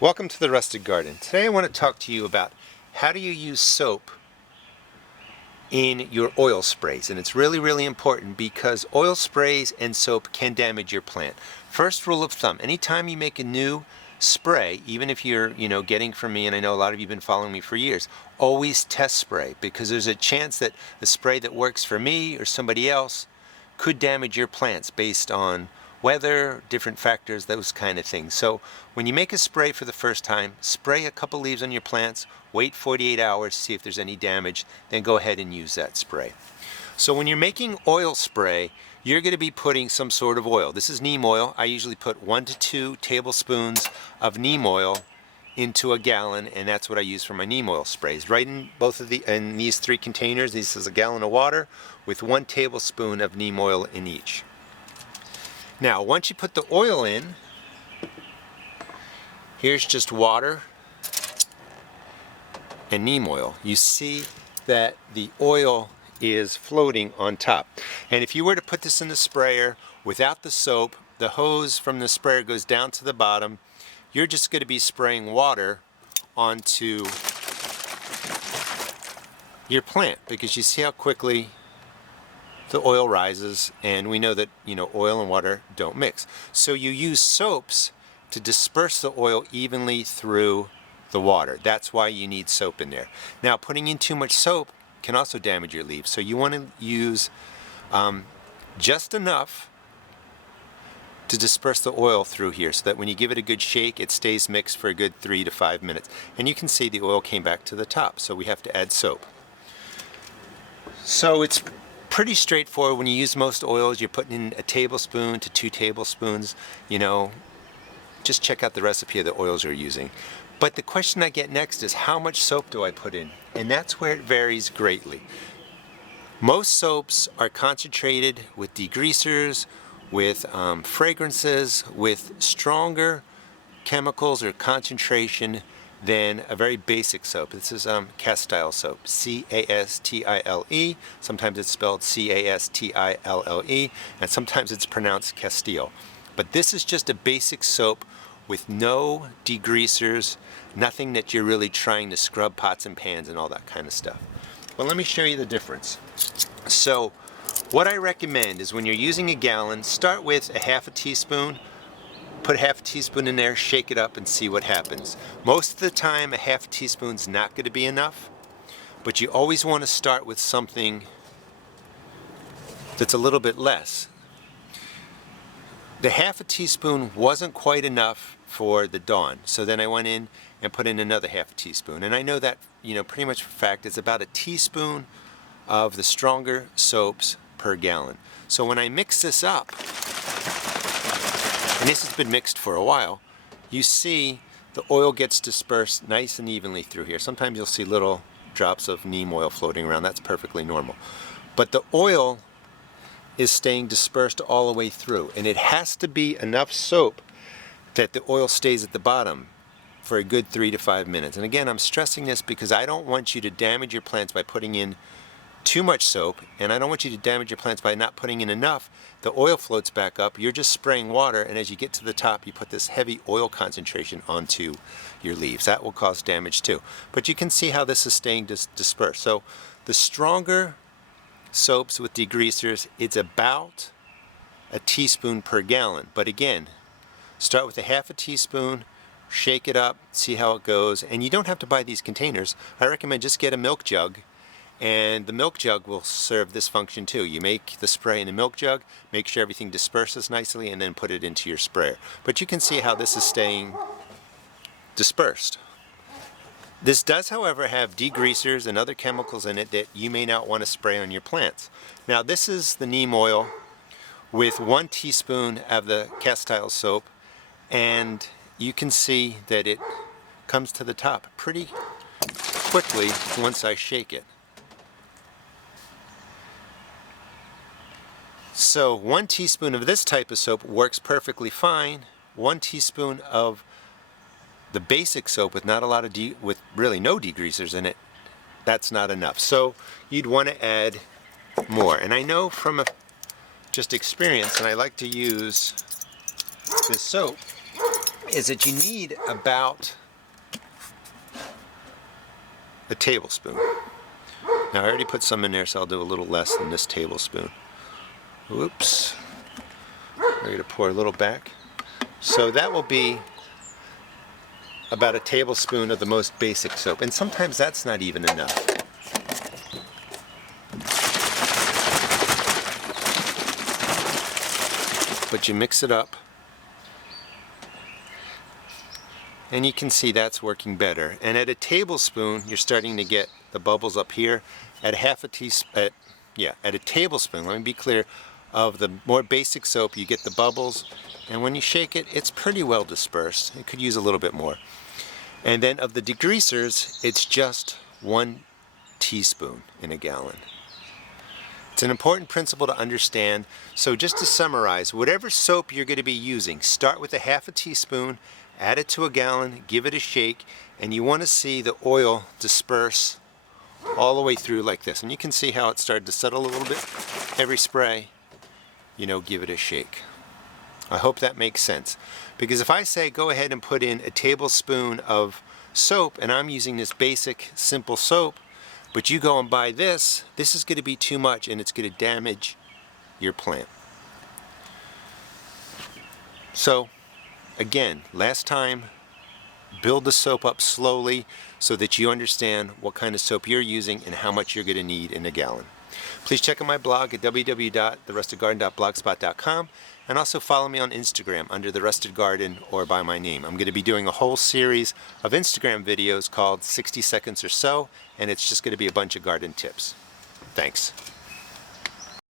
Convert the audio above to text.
Welcome to the Rustic Garden. Today I want to talk to you about how do you use soap in your oil sprays. And it's really important because oil sprays and soap can damage your plant. First rule of thumb, anytime you make a new spray, even if you're getting from me, and I know a lot of you have been following me for years, always test spray, because there's a chance that the spray that works for me or somebody else could damage your plants based on weather, different factors, those kind of things. So when you make a spray for the first time, spray a couple leaves on your plants, wait 48 hours, see if there's any damage, then go ahead and use that spray. So when you're making oil spray, you're going to be putting some sort of oil. This is neem oil. I usually put 1 to 2 tablespoons of neem oil into a gallon, and that's what I use for my neem oil sprays. Right in in these 3 containers, this is a gallon of water with 1 tablespoon of neem oil in each. Now, once you put the oil in, here's just water and neem oil. You see that the oil is floating on top. And if you were to put this in the sprayer without the soap, the hose from the sprayer goes down to the bottom. You're just going to be spraying water onto your plant, because you see how quickly the oil rises, and we know that oil and water don't mix. So you use soaps to disperse the oil evenly through the water. That's why you need soap in there. Now, putting in too much soap can also damage your leaves, so you want to use just enough to disperse the oil through here, so that when you give it a good shake, it stays mixed for a good 3 to 5 minutes. And you can see the oil came back to the top, so we have to add soap. So it's pretty straightforward. When you use most oils, you're putting in a tablespoon to 2 tablespoons. Just check out the recipe of the oils you're using. But the question I get next is, how much soap do I put in? And that's where it varies greatly. Most soaps are concentrated with degreasers, with fragrances, with stronger chemicals or concentration than a very basic soap. This is Castile soap, C-A-S-T-I-L-E. Sometimes it's spelled C-A-S-T-I-L-L-E, and sometimes it's pronounced Castile. But this is just a basic soap with no degreasers, nothing that you're really trying to scrub pots and pans and all that kind of stuff. Well, let me show you the difference. So what I recommend is, when you're using a gallon, start with a half a teaspoon. Put half a teaspoon in there, shake it up, and see what happens. Most of the time, a half a teaspoon's not going to be enough, but you always want to start with something that's a little bit less. The half a teaspoon wasn't quite enough for the Dawn, so then I went in and put in another half a teaspoon. And I know that, pretty much for a fact, it's about a teaspoon of the stronger soaps per gallon. So when I mix this up, and this has been mixed for a while, you see the oil gets dispersed nice and evenly through here. Sometimes you'll see little drops of neem oil floating around. That's perfectly normal. But the oil is staying dispersed all the way through, and it has to be enough soap that the oil stays at the bottom for a good 3 to 5 minutes. And again, I'm stressing this because I don't want you to damage your plants by putting in too much soap, and I don't want you to damage your plants by not putting in enough. The oil floats back up, you're just spraying water, and as you get to the top, you put this heavy oil concentration onto your leaves. That will cause damage too. But you can see how this is staying dispersed. So the stronger soaps with degreasers, it's about a teaspoon per gallon. But again, start with a half a teaspoon, shake it up, see how it goes. And you don't have to buy these containers. I recommend just get a milk jug, and the milk jug will serve this function too. You make the spray in a milk jug, make sure everything disperses nicely, and then put it into your sprayer. But you can see how this is staying dispersed. This does, however, have degreasers and other chemicals in it that you may not want to spray on your plants. Now, this is the neem oil with 1 teaspoon of the Castile soap, and you can see that it comes to the top pretty quickly once I shake it. So 1 teaspoon of this type of soap works perfectly fine. 1 teaspoon of the basic soap with not a lot of with really no degreasers in it, that's not enough. So you'd want to add more. And I know from just experience, and I like to use this soap is that you need about a tablespoon. Now I already put some in there, so I'll do a little less than this tablespoon. Whoops. We're going to pour a little back. So that will be about a tablespoon of the most basic soap, and sometimes that's not even enough. But you mix it up, and you can see that's working better. And at a tablespoon, you're starting to get the bubbles up here. At half a teaspoon, at a tablespoon, let me be clear, of the more basic soap, you get the bubbles, and when you shake it, it's pretty well dispersed. It could use a little bit more. And then of the degreasers, it's just 1 teaspoon in a gallon. It's an important principle to understand. So just to summarize, whatever soap you're going to be using, start with a half a teaspoon, add it to a gallon, give it a shake, and you want to see the oil disperse all the way through like this. And you can see how it started to settle a little bit. Every spray, give it a shake. I hope that makes sense. Because if I say go ahead and put in a tablespoon of soap, and I'm using this basic, simple soap, but you go and buy this is going to be too much, and it's going to damage your plant. So, again, last time, build the soap up slowly so that you understand what kind of soap you're using and how much you're going to need in a gallon. Please check out my blog at www.therustedgarden.blogspot.com, and also follow me on Instagram under The Rusted Garden or by my name. I'm going to be doing a whole series of Instagram videos called 60 Seconds or So, and it's just going to be a bunch of garden tips. Thanks.